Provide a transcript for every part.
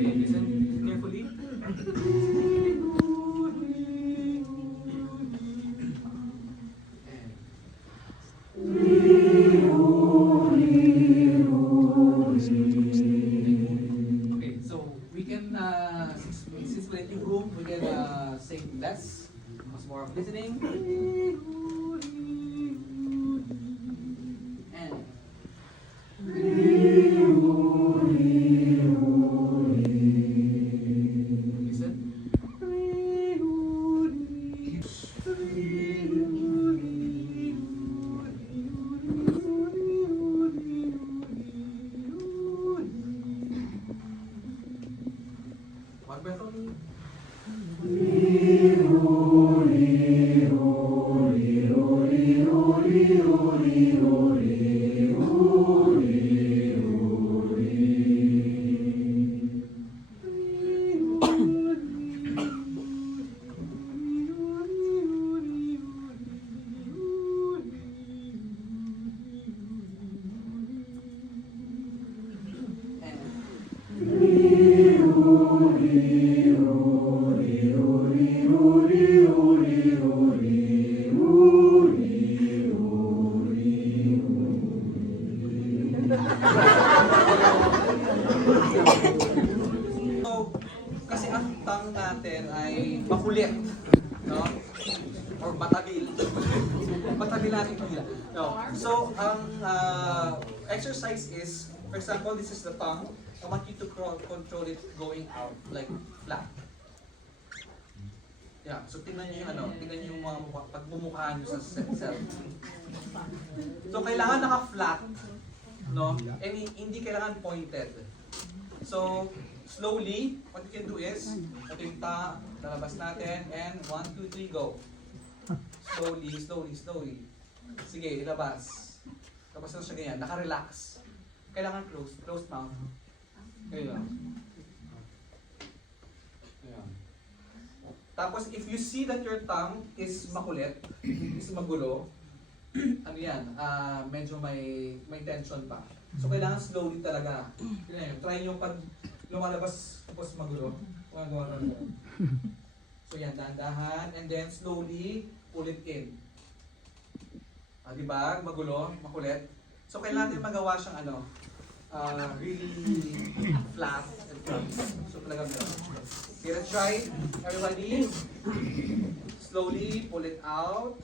Okay, listen carefully. Okay, so we can, since we're in room, we can sing less, much more of listening. And listen. One breath only. So, kasi ang tongue natin ay makulit, no? Or matabil. Matabil natin ito. No. So, ang exercise is, for example, this is the tongue. I want you to control it going out, like flat. Yeah, so tingnan niyo yung tingnan niyo yung mga pagmumukhaan niyo sa self. So, kailangan naka-flat, no? And hindi kailangan pointed. So, slowly, what you can do is, ito yung lalabas natin, and 1, 2, 3, go. Slowly, slowly, slowly. Sige, ilabas. Tapos na siya ganyan, naka-relax. Kailangan closed mouth. Ganyan lang. Ayan. Tapos, if you see that your tongue is makulit, is magulo, ano yan, medyo may tension pa. So, kailangan slowly talaga. Try nyo pag lumalabas tapos magulo. So, yan, dahan-dahan. And then, slowly, pull it in. Diba? Magulo, makulit. So, kailangan din magawa siyang really flat and flat. So, talaga meron. Okay, let's try. Everybody, slowly pull it out.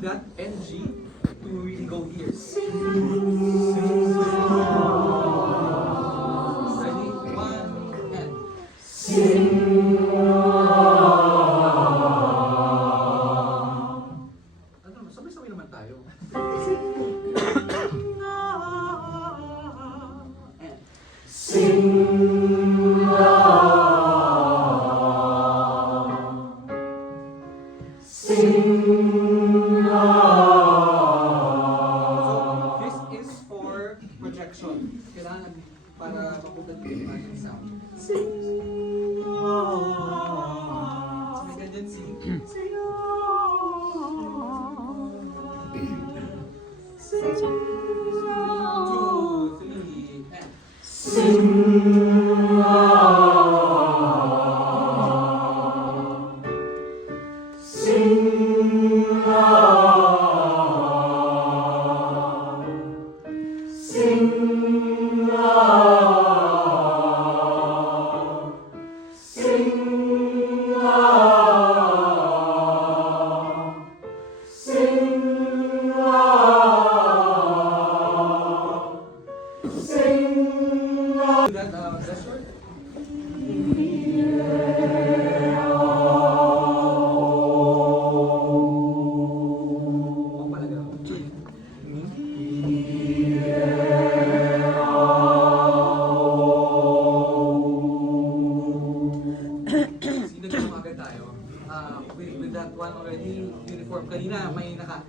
That NG to really go here. Ready? 1 and sing. Sabay-sabay naman tayo. And sing. Kailangan para mapunta dito yung sound. Sing. So may ganyan sing. Sing. Sing. 2, 3, and sing. That's short. With that one already, uniform. Kanina may naka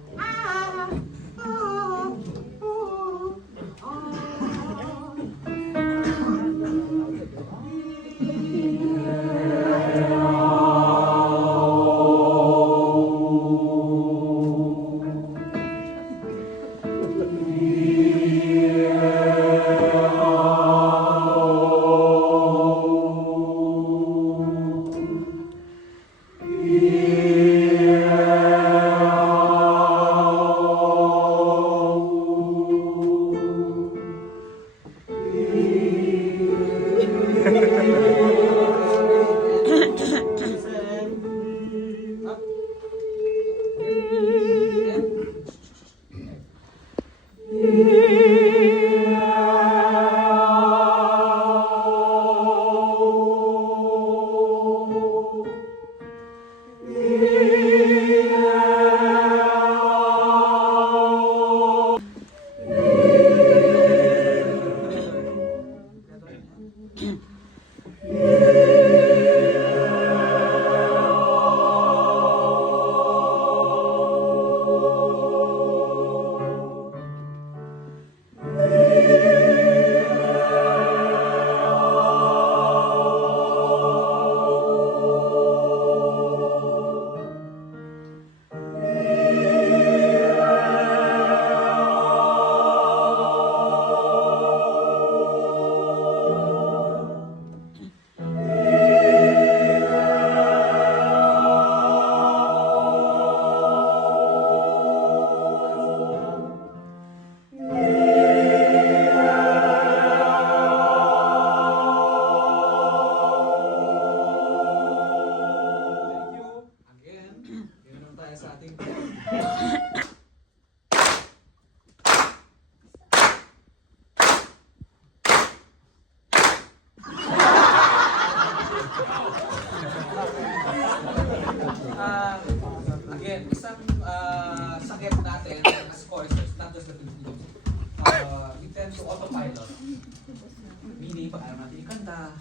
basta,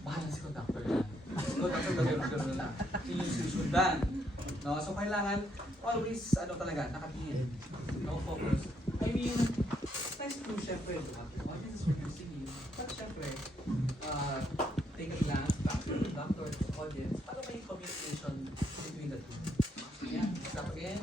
bahala si conductor yan. Si conductor gagawin lang. Yun yung susundan. No? So kailangan always, talaga, nakatingin. No focus. I mean, it's nice to, syempre, to have the audience when you're singing. But syempre, take a glance back to the conductor, to the audience. Paano ba yung communication between the two? Yan, stop again.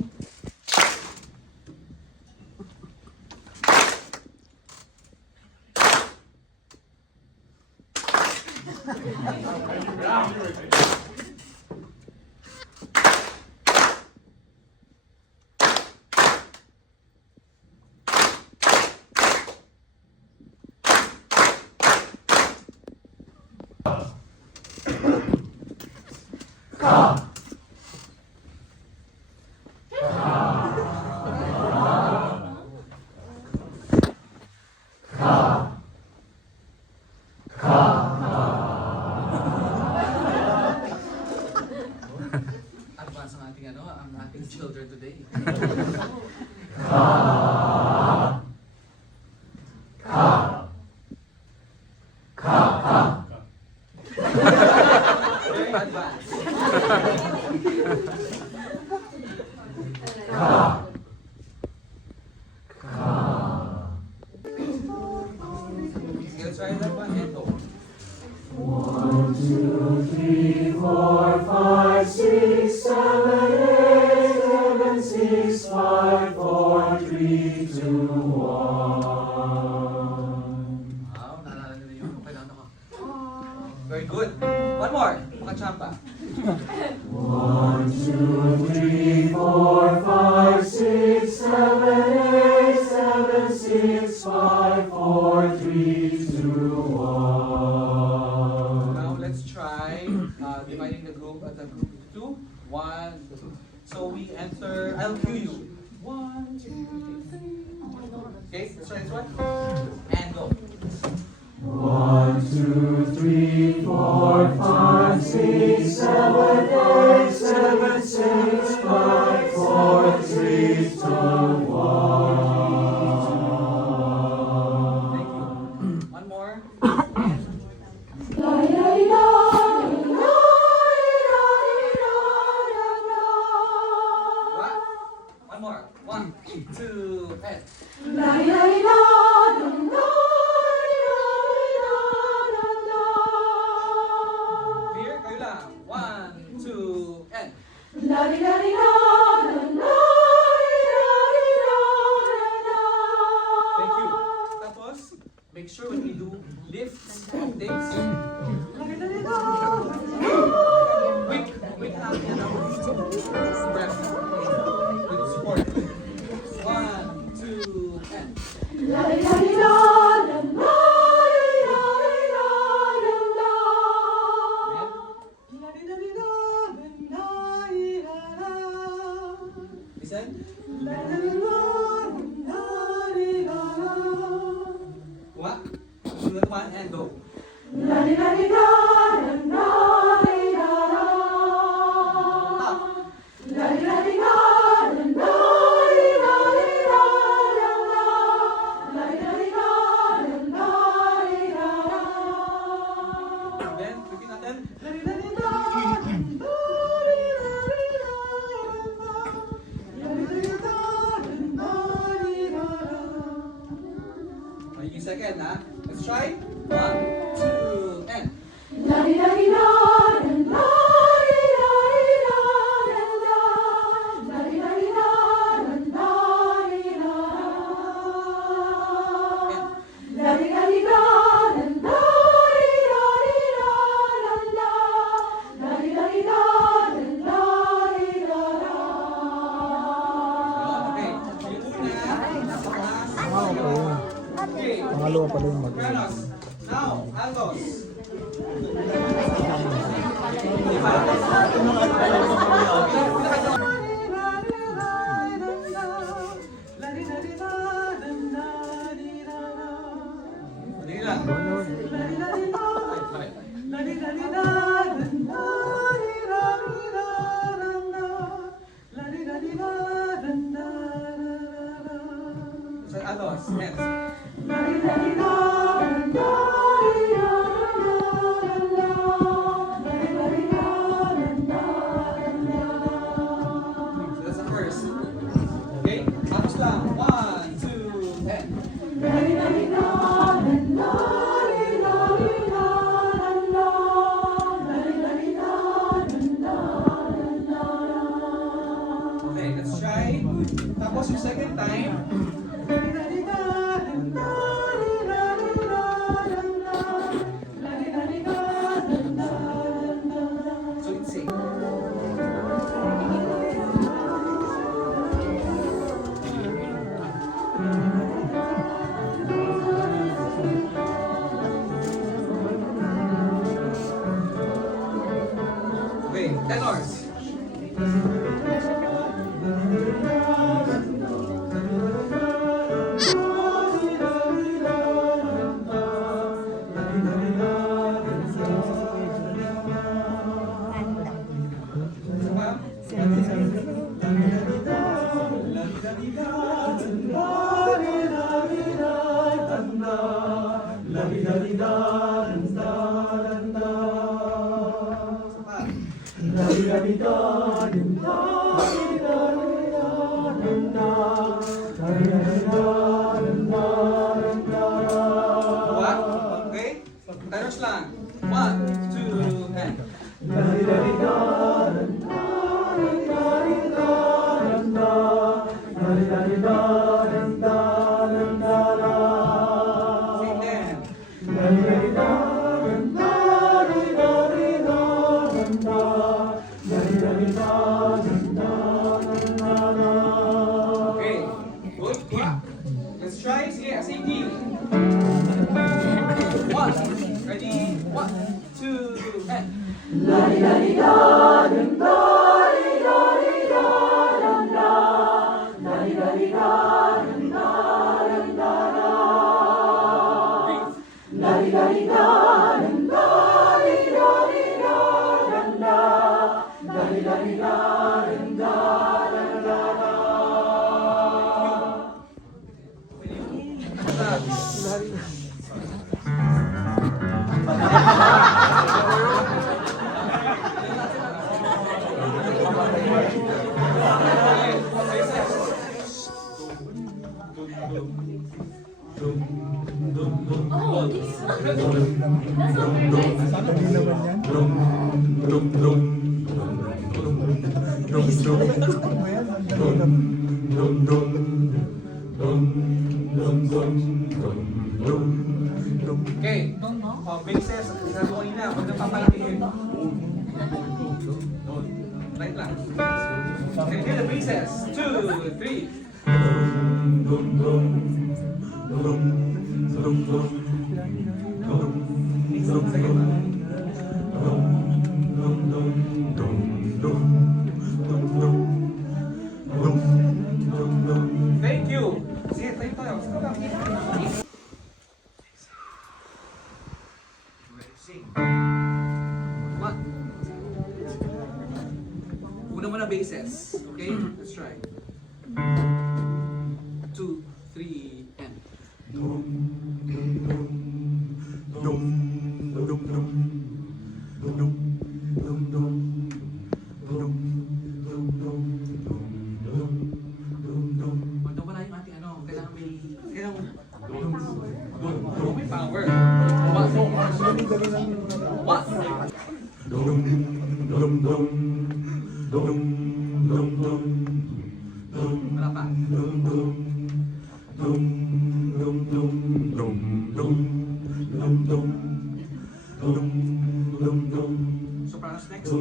Advance ang ating ang ating children today. Very advanced. Sige, let's try that one. Ito. 1, 2, 3, 4, 5, 6, 7, 8, 7, 6, 5, 4, 3, 2, 1. Wow, naalala nyo na yun. Okay lang ako. Very good. One more. Makachamba. 1, 2, 3, 4, 5, 6, 7, 8, 7, 6, 5, 4, 3, 2, 1. Now let's try dividing the group into two. 1, 2. So we enter. I'll cue you. 1, 2, 3. Okay, let's try this one. And go. 1, 2, 3, 4, 5, 6, 7, 8, 7, 6, 5, 4, 3, 2, 1. Thank you. One more. What? One more. 1, 2, and. Clear? Kayo lang. 1, 2, and. Thank you. Tapos, make sure when we do lifts of things, quick lang yan ang breath with support. 1, 2, and. Listen. Kuma? Sunod naman and go. Stop. Then, repeat natin. Magiging second, ha? Let's try. 1, 2, and. Okay. Yung una. Okay. Pangalawa pala yung mag- Sopranos. Now, altos. Dali lang. So, altos. Next. Tenors. Isa pa. What? Okay? Tenors lang. 1, 2, and. Sing then. Okay. Good. Good. Let's try. Sige, same team. 1. Ready? 1, 2, and. Breathe. Okay. Bases, sabi ko kanina, huwag nang papalakihin. Right lang. Okay, here the bases. 2, 3. Thank you. Sige, tayo. Sing. One. Una muna bases. Okay? Let's try. 2, 3, and. Pag nawala yung ating ano, kailangan may power. Wala pa. Sopranos next.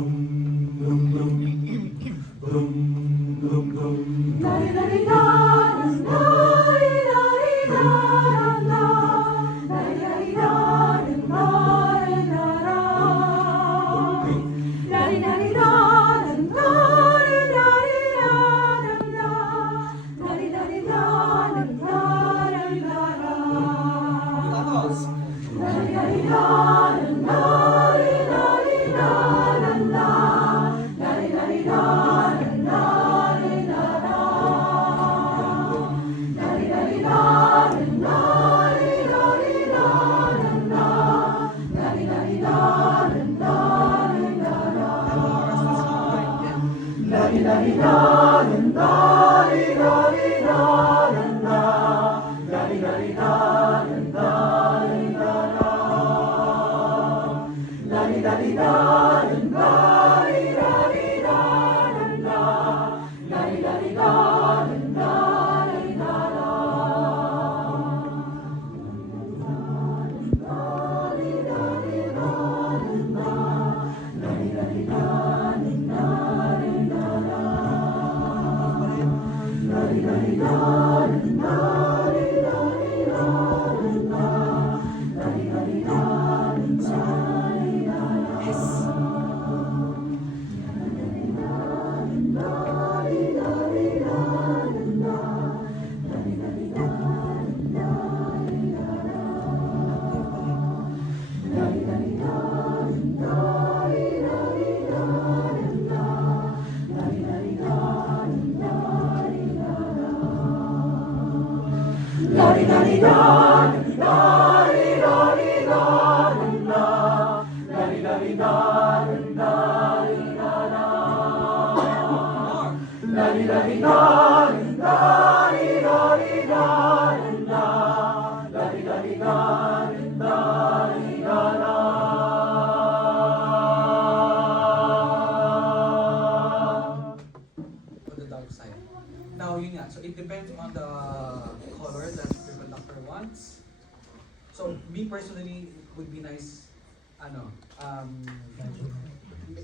would be nice,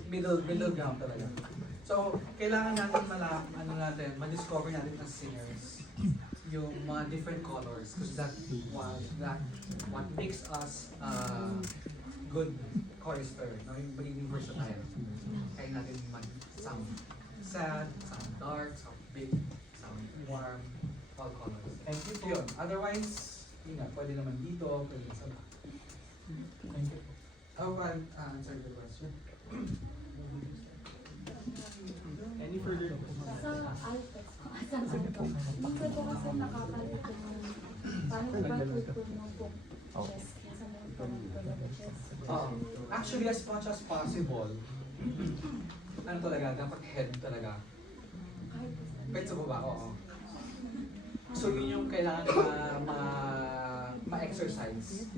middle ground talaga. So, kailangan natin ma-discover natin as singers yung mga different colors because that what makes us good chorister, no? Yung magiging versatile. Kaya natin mag-sound sad, sound dark, sound big, sound warm, all colors. And yun, otherwise, yun nga, pwede naman dito, pwede sa back. Thank you. How about answer the question? Any further questions? Sa Alpex, minsan ko kasi nakakalito ng paano ba tutulong ng book chest nasa mga talaga chest. Actually, as much as possible, ano talaga, dapat head talaga. Kahit sa baba, oo. So yun yung kailangan ma-exercise.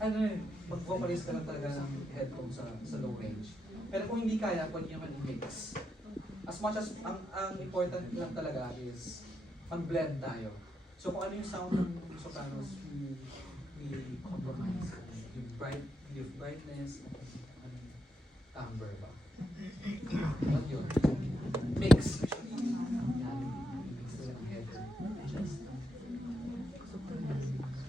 Ano yun, mag-vocalize ka lang talaga ng head kung sa low range. Pero kung hindi kaya, pwede nyo mix. As much as, ang important lang talaga is mag-blend tayo. So kung ano yung sound ng sopranos, we compromise. Yung brightness, timbre ba? What yun? Mix. Mix talaga ng head and chest.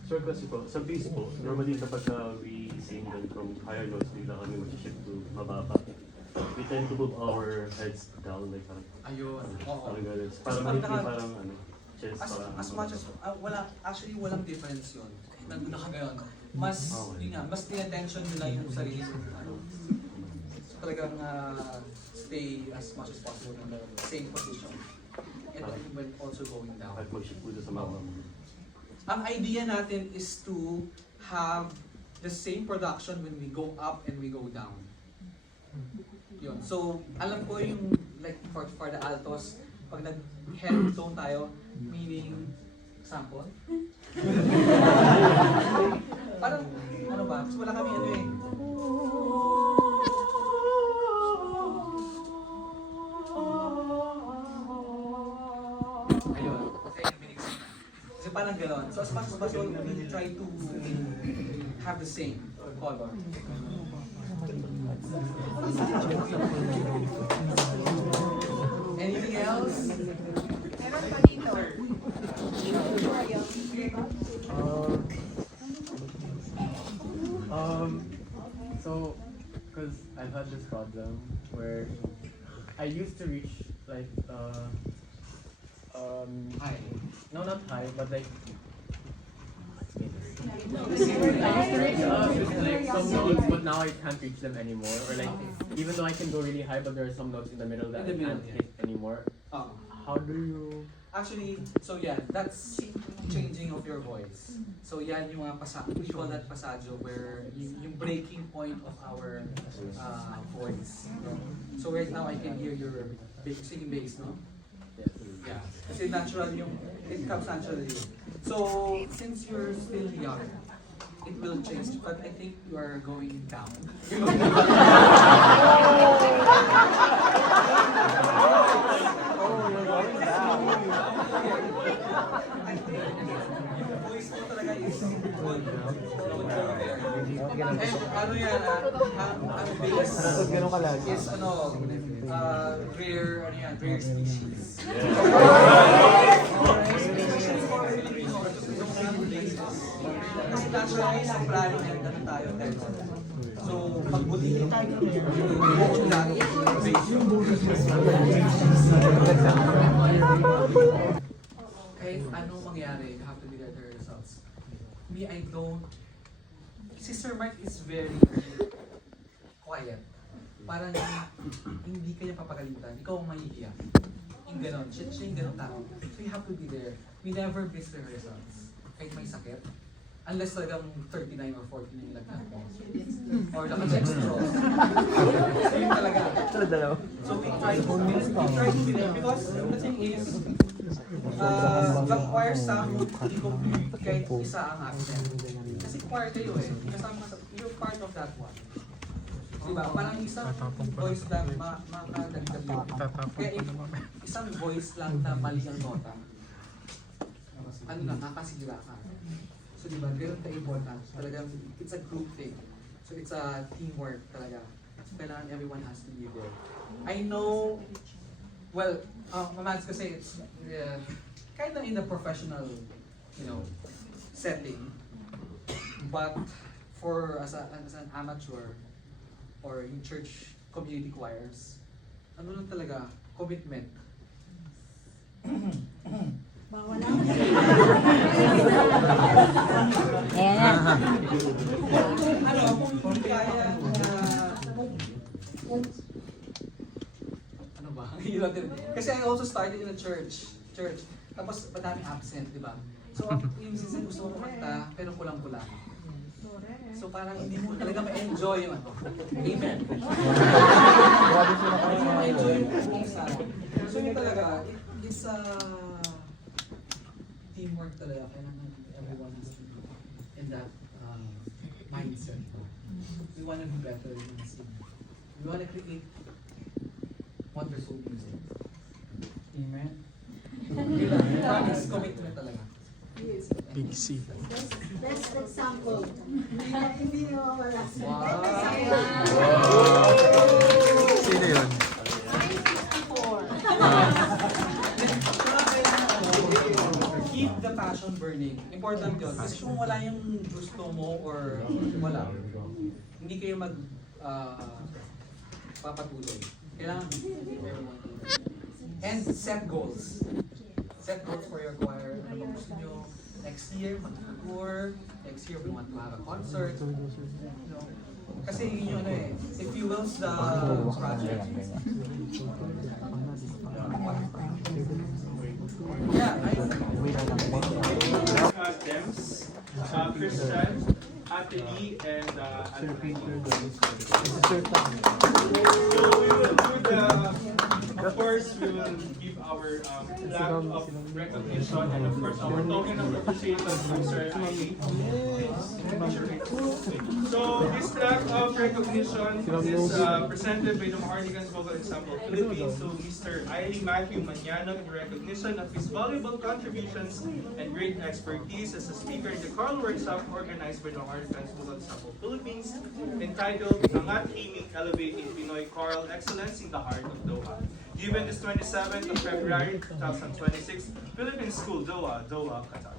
Sure, kasi po, sa bass po, normally kapag we sing them from higher notes, bigla kami mag-shift to mababa. We tend to put our heads down, like parang, Ayun, oo. parang ganun. Parang Pag hindi naka- parang ano, chest, parang As much as, walang difference yun. Nakagayon. Mas, yun nga, mas tinattention nila yung sarili ko. So talagang stay as much as possible in the same position. And then when also going down. kahit mag-shift po sa mama mo. Ang idea natin is to have the same production when we go up and we go down. Yun. So, alam ko yung, like, for the altos, pag nag-head tone tayo, meaning, example? Parang, ano ba? Kasi wala kami ano eh. Ayun. Okay, minix. Kasi parang gano'n. So, as much as possible, we try to have the same color. Anything else? Meron pa dito. So, because I've had this problem where I used to reach like Hi. no, not high, but like I used to reach like some notes, but now I can't reach them anymore. Or like even though I can go really high, but there are some notes in the middle that In the I middle, can't yeah. hit anymore. How do you? Actually, so yeah, that's changing of your voice. So yan yung mga we call that passaggio where yung breaking point of our voice. So right now I can hear your singing bass, no? Yes. Yeah. Kasi natural yung, it comes naturally. So since you're still young, it will change, but I think you are going down. Yung voice mo talaga is good. And ano yan, ang bass is rare species. Especially for Filipinos, yung mga bases. Kasi naturally, soprano and ano tayo, tenor. So, pag bulitin tayo ng yung lagi, bass yun. Kahit anong mangyari, you have to be there to the results. Me, I don't. Si Sir Mark is very quiet. Parang hindi kanya papagalitan, ikaw ang mahihiya. Yung ganon, siya yung ganon tao. So you have to be there. We never miss rehearsals. Kahit may sakit. Unless talagang 39 or 40 yung lagnat mo. Or naka-dextrose. So yun talaga. So we try to be there because the thing is, the choir sound hindi complete kahit isa ang absent. Kasi choir kayo eh. Kasama sa, you're part of that one. Diba? Parang isang voice lang makadagdag yun. Kaya isang voice lang na mali ang nota, ano na, nakasira ka. So So diba, ganun ka-important. Talagang, it's a group thing. So it's a teamwork talaga. So kailangan everyone has to be there. I know, well, Mamads kasi it's kind of in a professional, setting. But for as an amateur or in church community choirs, ano lang talaga, commitment. Bawala Ano, kung kaya ano ba? Hirap din. Kasi I also started in a church. Tapos madaming absent, di ba? So, yung minsan gusto mo kumanta, pero kulang-kulang. So parang hindi mo talaga ma-enjoy yung ano. Amen. Hindi mo ma-enjoy yung isa. So yun talaga, it's a teamwork talaga. Kailangan everyone has to be in that mindset. We want to be better in singing. We want to create wonderful music. Amen. Yun lang. Promise, commitment talaga. Big C. Best example. Hindi nawawala. Wow. Sino yun? Keep the passion burning. Important yun. Kasi kung wala yung gusto mo or wala, hindi kayo papatuloy. Kailangan everyone. And set goals. Set goals for your choir. Ano bang gusto nyo? Next year, mag-tour. Next year, we want to have a concert. Kasi yun yung ano eh. It fuels the project. Yeah, Dems, Christian, Ate Lee, and Ate Peter. So we will do of course, we will give our flag of recognition and of course our token of appreciation to Sir Ivy. So this flag of recognition is presented by the Maharlika Vocal Ensemble Philippines to Mr. Ailey Matthew Maniano in recognition of his valuable contributions and great expertise as a speaker in the choral workshop organized by the Maharlika Vocal Ensemble Philippines entitled Angat Himig Elevating Pinoy Choral Excellence in the Heart of Doha. Given this 27th of February 2026, Philippine School, Doha, Qatar.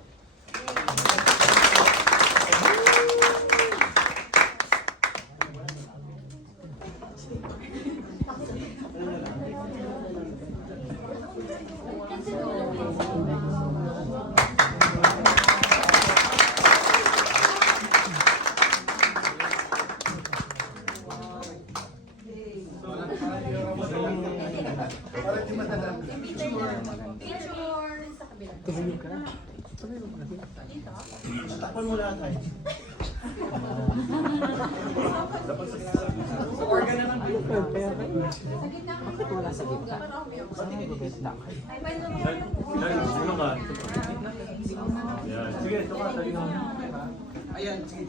so organ naman po. Sino ka? Yan. Sige, ito ka. Dali na. Ayan, sige.